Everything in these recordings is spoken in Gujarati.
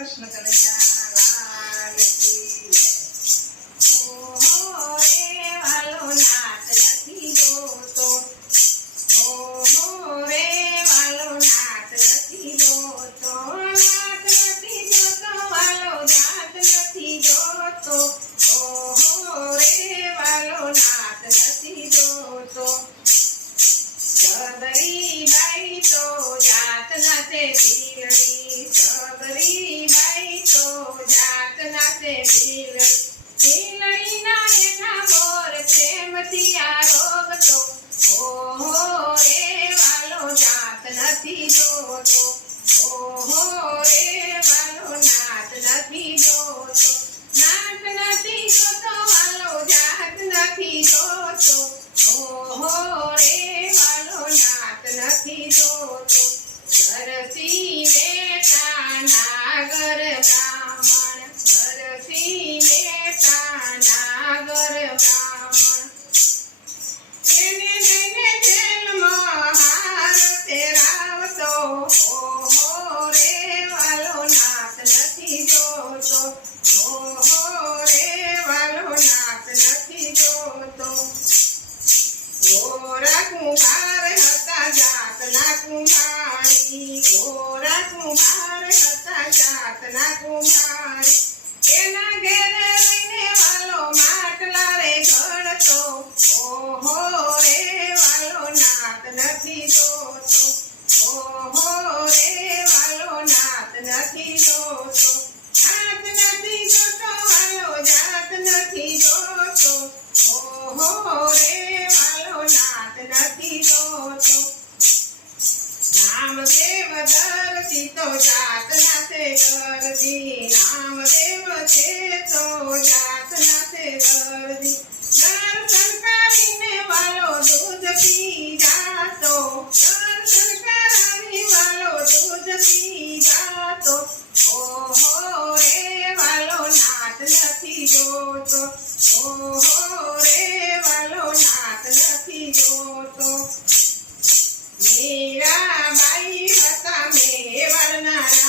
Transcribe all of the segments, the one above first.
Krishna Kalyan. ના નથી વાલો નાત નથી જોતો. નાત નથી જાત. નથી રે, વાલો નાત નથી જોતો. નામ દેવ ધરતી તો જાત નાથે દર્દી નામદેવ છે તો જાત નથી દર્દી. દર્શન કરીને વાલો દૂધ પી જાતો. દર્શન કરી વાલો દૂધ પી જાતો. ઓહો રે, વાલો નાથ નથી જોતો. ઓહો રે, વાલો નાથ નથી જોતો. મીરાબાઈ હતા મેવારના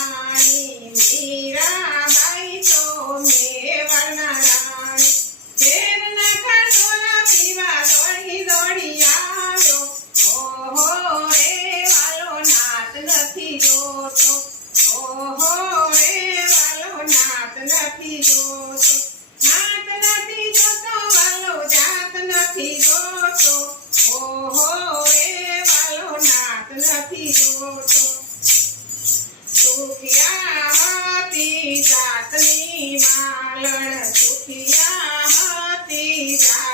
Peace.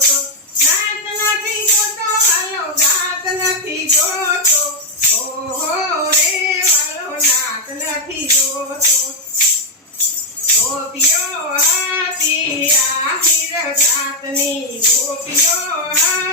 જોતો નાત નથી જોતો વાલો નાત નથી જોતો. ઓહો રે વાલો નાત નથી જોતો. ગોપીઓ હતી આહિર જાતની ગોપીઓ હતી